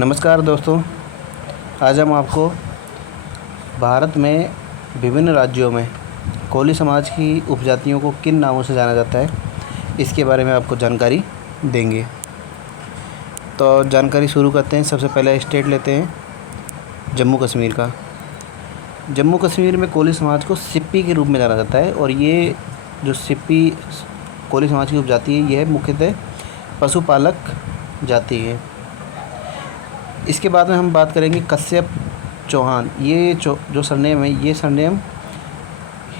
नमस्कार दोस्तों, आज हम आपको भारत में विभिन्न राज्यों में कोली समाज की उपजातियों को किन नामों से जाना जाता है, इसके बारे में आपको जानकारी देंगे। तो जानकारी शुरू करते हैं। सबसे पहले स्टेट लेते हैं जम्मू कश्मीर का। जम्मू कश्मीर में कोली समाज को सिप्पी के रूप में जाना जाता है और ये जो सिप्पी कोली समाज की उपजाति है, यह मुख्यतः पशुपालक जाति है। इसके बाद में हम बात करेंगे कश्यप चौहान। ये जो सरनेम है, ये सरनेम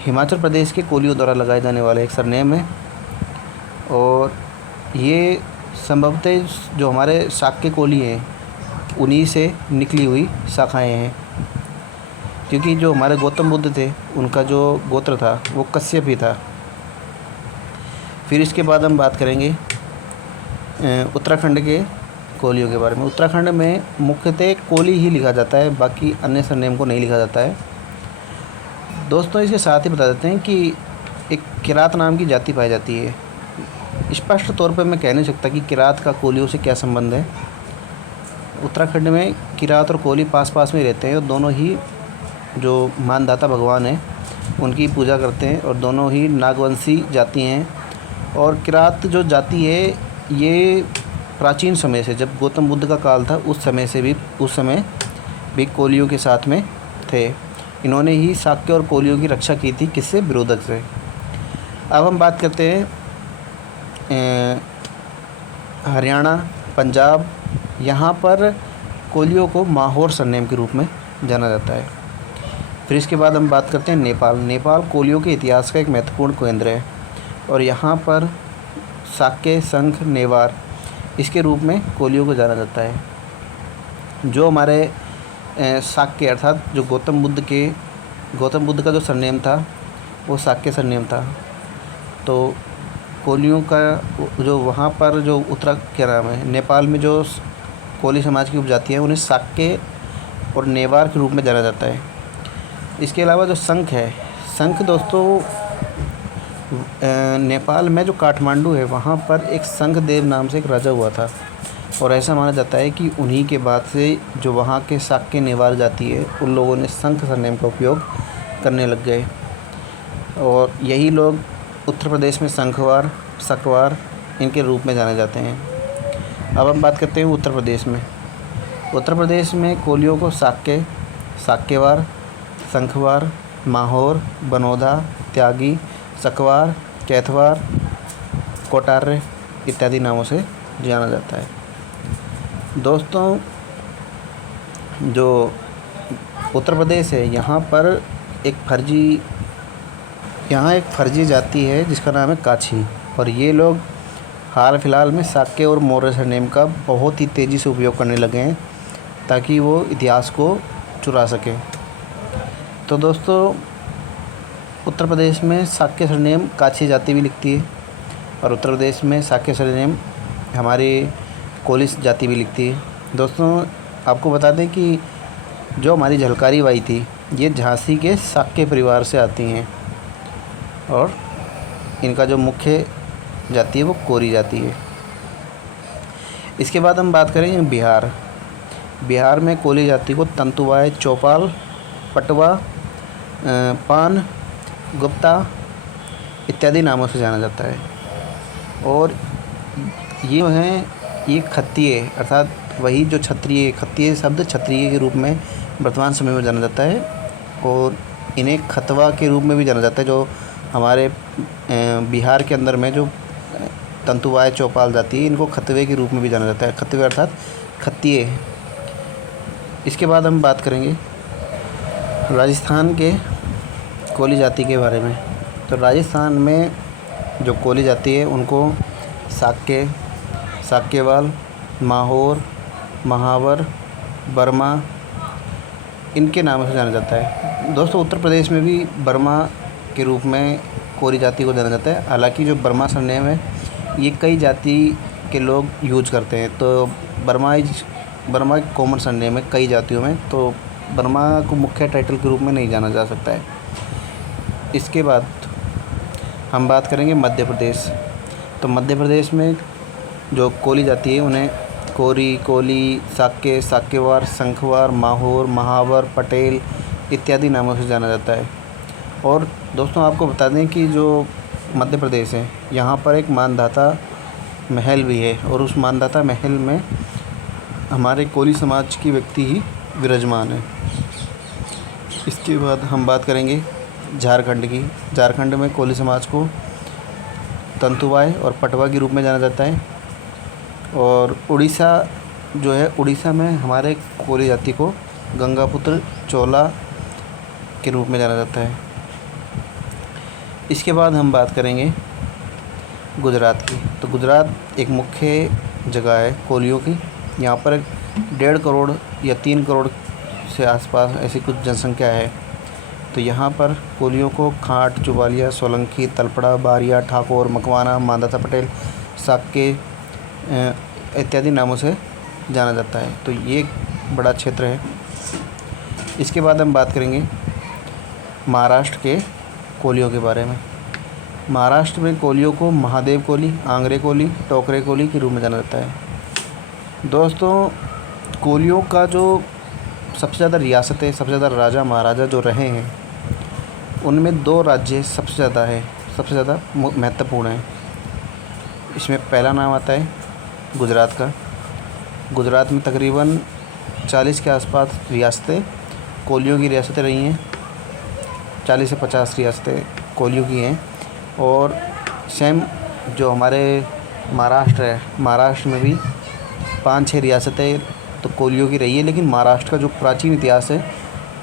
हिमाचल प्रदेश के कोलियों द्वारा लगाए जाने वाला एक सरनेम है और ये संभवतः जो हमारे शाक्य कोली हैं उन्हीं से निकली हुई शाखाएं हैं, क्योंकि जो हमारे गौतम बुद्ध थे उनका जो गोत्र था वो कश्यप ही था। फिर इसके बाद हम बात करेंगे उत्तराखंड के कोलियों के बारे में। उत्तराखंड में मुख्यतः कोली ही लिखा जाता है, बाकी अन्य सरनेम को नहीं लिखा जाता है। दोस्तों, इसके साथ ही बता देते हैं कि एक किरात नाम की जाति पाई जाती है। स्पष्ट तौर पर मैं कह नहीं सकता कि किरात का कोलियों से क्या संबंध है। उत्तराखंड में किरात और कोली पास पास में रहते हैं और दोनों ही जो मानदाता भगवान हैं उनकी पूजा करते हैं और दोनों ही नागवंशी जाति हैं। और किरात जो जाति है ये प्राचीन समय से, जब गौतम बुद्ध का काल था उस समय भी कोलियों के साथ में थे। इन्होंने ही शाक्य और कोलियों की रक्षा की थी, किससे? विरोधक से। अब हम बात करते हैं हरियाणा, पंजाब। यहाँ पर कोलियों को माहौर सरनेम के रूप में जाना जाता है। फिर इसके बाद हम बात करते हैं नेपाल। नेपाल कोलियों के इतिहास का एक महत्वपूर्ण केंद्र है और यहाँ पर शाक्य, संघ, नेवार इसके रूप में कोलियों को जाना जाता है। जो हमारे शाक्य अर्थात जो गौतम बुद्ध का जो सरनेम था वो शाक्य सरनेम था। तो कोलियों का जो वहाँ पर जो क्या नाम है, नेपाल में जो कोली समाज की उपजाति है उन्हें शाक्य और नेवार के रूप में जाना जाता है। इसके अलावा जो संघ है, संघ दोस्तों नेपाल में जो काठमांडू है वहाँ पर एक संघदेव नाम से एक राजा हुआ था और ऐसा माना जाता है कि उन्हीं के बाद से जो वहाँ के शाक्य नेवार जाति है उन लोगों ने संघ सरनेम का उपयोग करने लग गए और यही लोग उत्तर प्रदेश में संघवार, सकवार इनके रूप में जाने जाते हैं। अब हम बात करते हैं उत्तर प्रदेश में। उत्तर प्रदेश में कोलियों को शाक्य, शाक्यवार, संखवार, माहौर, बनोदा, त्यागी, सकवार, कैथवार, कोटार्य इत्यादि नामों से जाना जाता है। दोस्तों, जो उत्तर प्रदेश है यहाँ पर एक फर्जी जाति है जिसका नाम है काछी और ये लोग हाल फिलहाल में शाक्य और मौर्य सरनेम का बहुत ही तेज़ी से उपयोग करने लगे हैं ताकि वो इतिहास को चुरा सकें। तो दोस्तों, उत्तर प्रदेश में शाक्य सरनेम काछी जाति भी लिखती है और उत्तर प्रदेश में शाक्य सरनेम हमारी कोली जाति भी लिखती है। दोस्तों, आपको बता दें कि जो हमारी झलकारी बाई थी ये झांसी के शाक्य परिवार से आती हैं और इनका जो मुख्य जाति है वो कोरी जाति है। इसके बाद हम बात करें बिहार। बिहार में कोली जाति को तंतुवाय, चौपाल, पटवा, पान, गुप्ता इत्यादि नामों से जाना जाता है और ये हैं ये खत्तिय अर्थात वही जो खत्तिय शब्द क्षत्रिय के रूप में वर्तमान समय में जाना जाता है और इन्हें खतवा के रूप में भी जाना जाता है। जो हमारे बिहार के अंदर में जो तंतुवाय, चौपाल जाति है इनको खतवे के रूप में भी जाना जाता है। खतवे अर्थात खत्तिय। इसके बाद हम बात करेंगे राजस्थान के कोली जाति के बारे में। तो राजस्थान में जो कोली जाति है उनको शाक्य, शाक्यवाल, माहौर, महावर, बर्मा इनके नामों से जाना जाता है। दोस्तों, उत्तर प्रदेश में भी बर्मा के रूप में कोली जाति को जाना जाता है। हालांकि जो बर्मा सरनेम है ये कई जाति के लोग यूज करते हैं, तो बर्मा एक कॉमन सरनेम है कई जातियों में, तो बर्मा को मुख्य टाइटल के रूप में नहीं जाना जा सकता है। इसके बाद हम बात करेंगे मध्य प्रदेश। तो मध्य प्रदेश में जो कोली जाति है उन्हें कोरी, कोली, साके, साकेवार, शंखवार, माहौर, महावर, पटेल इत्यादि नामों से जाना जाता है। और दोस्तों आपको बता दें कि जो मध्य प्रदेश है यहाँ पर एक मानधाता महल भी है और उस मानधाता महल में हमारे कोली समाज की व्यक्ति ही विराजमान है। इसके बाद हम बात करेंगे झारखंड की। झारखंड में कोली समाज को तंतुवाय और पटवा के रूप में जाना जाता है। और उड़ीसा जो है, उड़ीसा में हमारे कोली जाति को गंगापुत्र चोला के रूप में जाना जाता है। इसके बाद हम बात करेंगे गुजरात की। तो गुजरात एक मुख्य जगह है कोलियों की। यहाँ पर 1.5 करोड़ या 3 करोड़ से आसपास ऐसी कुछ जनसंख्या है। तो यहाँ पर कोलियों को खाट, चुबालिया, सोलंकी, तलपड़ा, बारिया, ठाकुर, मकवाना, मांधाता पटेल, साके इत्यादि नामों से जाना जाता है। तो ये एक बड़ा क्षेत्र है। इसके बाद हम बात करेंगे महाराष्ट्र के कोलियों के बारे में। महाराष्ट्र में कोलियों को महादेव कोली, आंग्रे कोली, टोकरे कोली के रूप में जाना जाता है। दोस्तों कोलियों का जो सबसे ज़्यादा रियासतें, सबसे ज़्यादा राजा महाराजा जो रहे हैं उनमें 2 राज्य सबसे ज़्यादा महत्वपूर्ण हैं। इसमें पहला नाम आता है गुजरात का। गुजरात में तकरीबन 40 के आसपास रियासतें कोलियों की रियासतें रही हैं। 40 से 50 रियासतें कोलियों की हैं। और सेम जो हमारे महाराष्ट्र है, महाराष्ट्र में भी 5-6 रियासतें तो कोलियों की रही है। लेकिन महाराष्ट्र का जो प्राचीन इतिहास है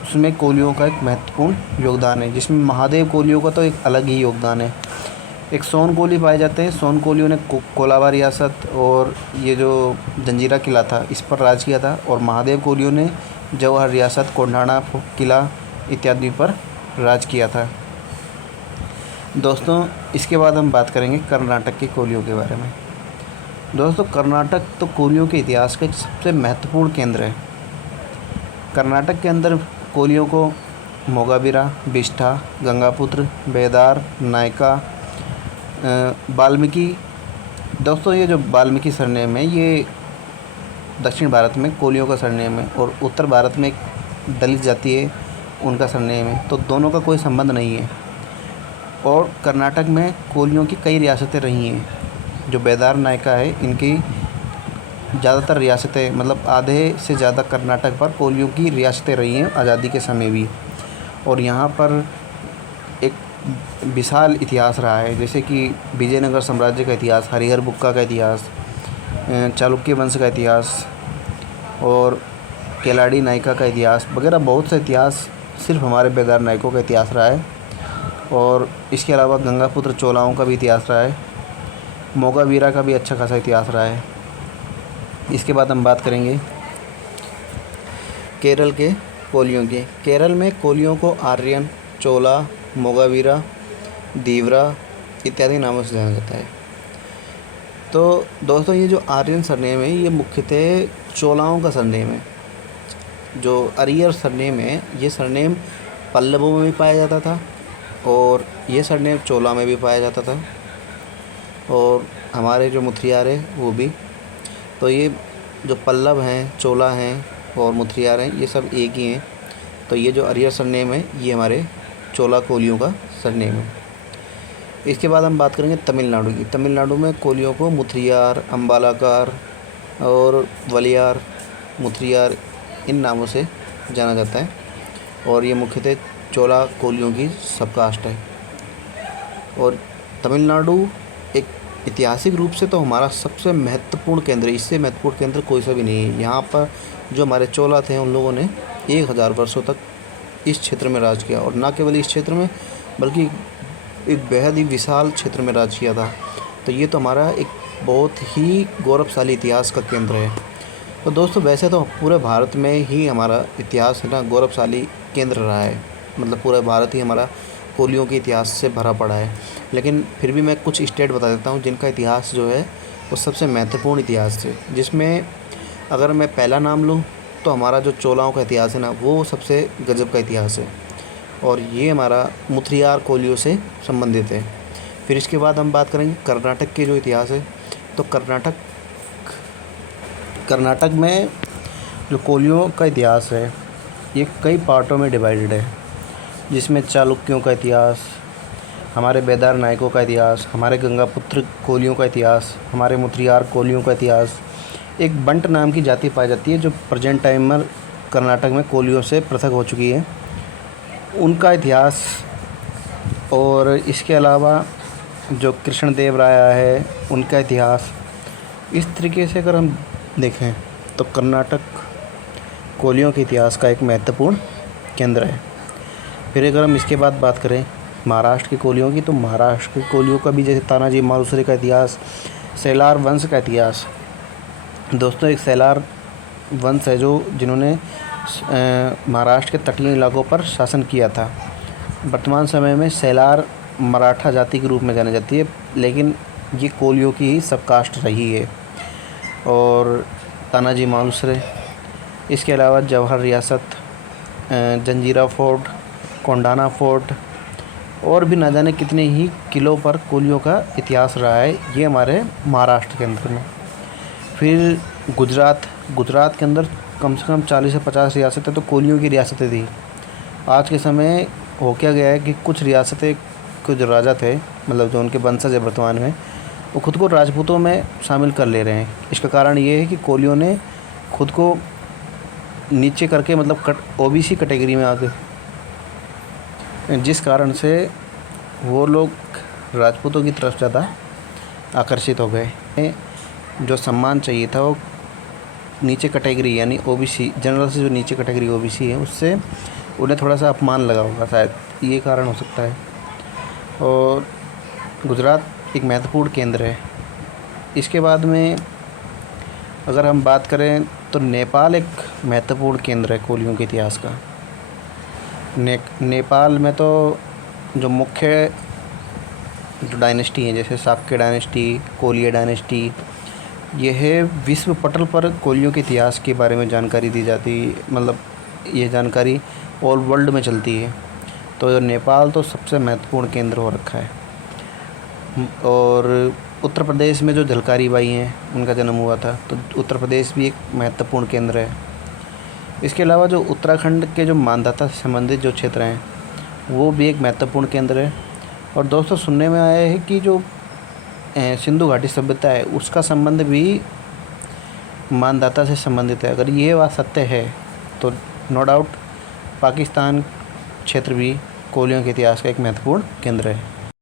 उसमें कोलियों का एक महत्वपूर्ण योगदान है, जिसमें महादेव कोलियों का तो एक अलग ही योगदान है। एक सोन कोली पाए जाते हैं। सोन कोलियों ने कोलाबा रियासत और ये जो जंजीरा किला था इस पर राज किया था। और महादेव कोलियों ने जवाहर रियासत, कोंढाणा किला इत्यादि पर राज किया था। दोस्तों इसके बाद हम बात करेंगे कर्नाटक के कोलियों के बारे में। दोस्तों कर्नाटक तो कोलियों के इतिहास का एक सबसे महत्वपूर्ण केंद्र है। कर्नाटक के अंदर कोलियों को मोगाबिरा, बिष्ठा, गंगापुत्र, बेदार, नायका, वाल्मीकि। दोस्तों ये जो वाल्मीकि सरनेम है ये दक्षिण भारत में कोलियों का सरनेम है और उत्तर भारत में एक दलित जाति है उनका सरनेम है। तो दोनों का कोई संबंध नहीं है। और कर्नाटक में कोलियों की कई रियासतें रही हैं। जो बेदार नायका है इनकी ज़्यादातर रियासतें, मतलब आधे से ज़्यादा कर्नाटक पर कोलियों की रियासतें रही हैं आज़ादी के समय भी। और यहाँ पर एक विशाल इतिहास रहा है, जैसे कि विजयनगर साम्राज्य का इतिहास, हरिहर बुक्का का इतिहास, चालुक्य वंश का इतिहास और केलाड़ी नायका का इतिहास वगैरह बहुत सा इतिहास सिर्फ हमारे बेदार नायकों का इतिहास रहा है। और इसके अलावा गंगापुत्र चोलाओं का भी इतिहास रहा है। मोगावीरा का भी अच्छा खासा इतिहास रहा है। इसके बाद हम बात करेंगे केरल के कोलियों की। केरल में कोलियों को आर्यन, चोला, मोगावीरा, दीवरा इत्यादि नामों से जाना जाता है। तो दोस्तों ये जो आर्यन सरनेम है ये मुख्यतः चोलाओं का सरनेम है। जो अरियर सरनेम है ये सरनेम पल्लवों में भी पाया जाता था और ये सरनेम चोला में भी पाया जाता था। और हमारे जो मुथलियार है वो भी। तो ये जो पल्लव हैं, चोला हैं और मुथलियार हैं ये सब एक ही हैं। तो ये जो अरियर सरनेम है ये हमारे चोला कोलियों का सरनेम है। इसके बाद हम बात करेंगे तमिलनाडु की। तमिलनाडु में कोलियों को मुथलियार, अम्बालाकार और वलियार, मुथलियार इन नामों से जाना जाता है। और ये मुख्यतः चोला कोलियों की सबकास्ट है। और तमिलनाडु एक ऐतिहासिक रूप से तो हमारा सबसे महत्वपूर्ण केंद्र है। इससे महत्वपूर्ण केंद्र कोई सा भी नहीं है। यहाँ पर जो हमारे चोला थे उन लोगों ने 1000 वर्षों तक इस क्षेत्र में राज किया। और न केवल इस क्षेत्र में बल्कि एक बेहद ही विशाल क्षेत्र में राज किया था। तो ये तो हमारा एक बहुत ही गौरवशाली इतिहास का केंद्र है। तो दोस्तों वैसे तो पूरे भारत में ही हमारा इतिहास है ना गौरवशाली केंद्र रहा है। मतलब पूरा भारत ही हमारा कोलियों के इतिहास से भरा पड़ा है। लेकिन फिर भी मैं कुछ स्टेट बता देता हूँ जिनका इतिहास जो है वो सबसे महत्वपूर्ण इतिहास है। जिसमें अगर मैं पहला नाम लूँ तो हमारा जो चोलाओं का इतिहास है ना वो सबसे गजब का इतिहास है। और ये हमारा मुथलियार कोलियों से संबंधित है। फिर इसके बाद हम बात करेंगे कर्नाटक के जो इतिहास है। तो कर्नाटक कर्नाटक में जो कोलियों का इतिहास है ये कई पार्टों में डिवाइडेड है, जिसमें चालुक्यों का इतिहास, हमारे बेदार नायकों का इतिहास, हमारे गंगापुत्र कोलियों का इतिहास, हमारे मुत्रियार कोलियों का इतिहास। एक बंट नाम की जाति पाई जाती है जो प्रेजेंट टाइम में कर्नाटक में कोलियों से पृथक हो चुकी है, उनका इतिहास। और इसके अलावा जो कृष्णदेव राय है उनका इतिहास। इस तरीके से अगर हम देखें तो कर्नाटक कोलियों के इतिहास का एक महत्वपूर्ण केंद्र है। फिर अगर हम इसके बाद बात करें महाराष्ट्र के कोलियों की, तो महाराष्ट्र के कोलियों का भी जैसे तानाजी मालुसरे का इतिहास, सेलार वंश का इतिहास। दोस्तों, एक सेलार वंश है जिन्होंने महाराष्ट्र के तटीय इलाकों पर शासन किया था। वर्तमान समय में सेलार मराठा जाति के रूप में जानी जाती है, लेकिन ये कोलियों की ही सब कास्ट रही है। और तानाजी मालुसरे, इसके अलावा जवाहर रियासत, जंजीरा फोर्ट, कोंडाना फोर्ट और भी ना जाने कितने ही किलों पर कोलियों का इतिहास रहा है, ये हमारे महाराष्ट्र के अंदर में। फिर गुजरात के अंदर कम से कम 40 से 50 रियासतें तो कोलियों की रियासतें थी। आज के समय हो क्या गया है कि कुछ रियासतें, कुछ राजा थे, मतलब जो उनके वंशज है वर्तमान में, वो खुद को राजपूतों में शामिल कर ले रहे हैं। इसका कारण ये है कि कोलियों ने खुद को नीचे करके, मतलब ओबीसी कैटेगरी में आ गए, जिस कारण से वो लोग राजपूतों की तरफ ज़्यादा आकर्षित हो गए। जो सम्मान चाहिए था वो नीचे कैटेगरी यानी ओबीसी, जनरल से जो नीचे कैटेगरी ओबीसी है, उससे उन्हें थोड़ा सा अपमान लगा होगा, शायद ये कारण हो सकता है। और गुजरात एक महत्वपूर्ण केंद्र है। इसके बाद में अगर हम बात करें तो नेपाल एक महत्वपूर्ण केंद्र है कोलियों के इतिहास का। नेपाल में तो जो मुख्य जो डायनेस्टी हैं, जैसे शाक्य डायनेस्टी, कोलिया डायनेस्टी, यह विश्व पटल पर कोलियों के इतिहास के बारे में जानकारी दी जाती, मतलब ये जानकारी ऑल वर्ल्ड में चलती है। तो नेपाल तो सबसे महत्वपूर्ण केंद्र हो रखा है। और उत्तर प्रदेश में जो झलकारी बाई हैं उनका जन्म हुआ था, तो उत्तर प्रदेश भी एक महत्वपूर्ण केंद्र है। इसके अलावा जो उत्तराखंड के जो मानधाता से संबंधित जो क्षेत्र हैं वो भी एक महत्वपूर्ण केंद्र है। और दोस्तों, सुनने में आया है कि जो सिंधु घाटी सभ्यता है उसका संबंध भी मानधाता से संबंधित है। अगर ये बात सत्य है तो नो डाउट पाकिस्तान क्षेत्र भी कोलियों के इतिहास का एक महत्वपूर्ण केंद्र है।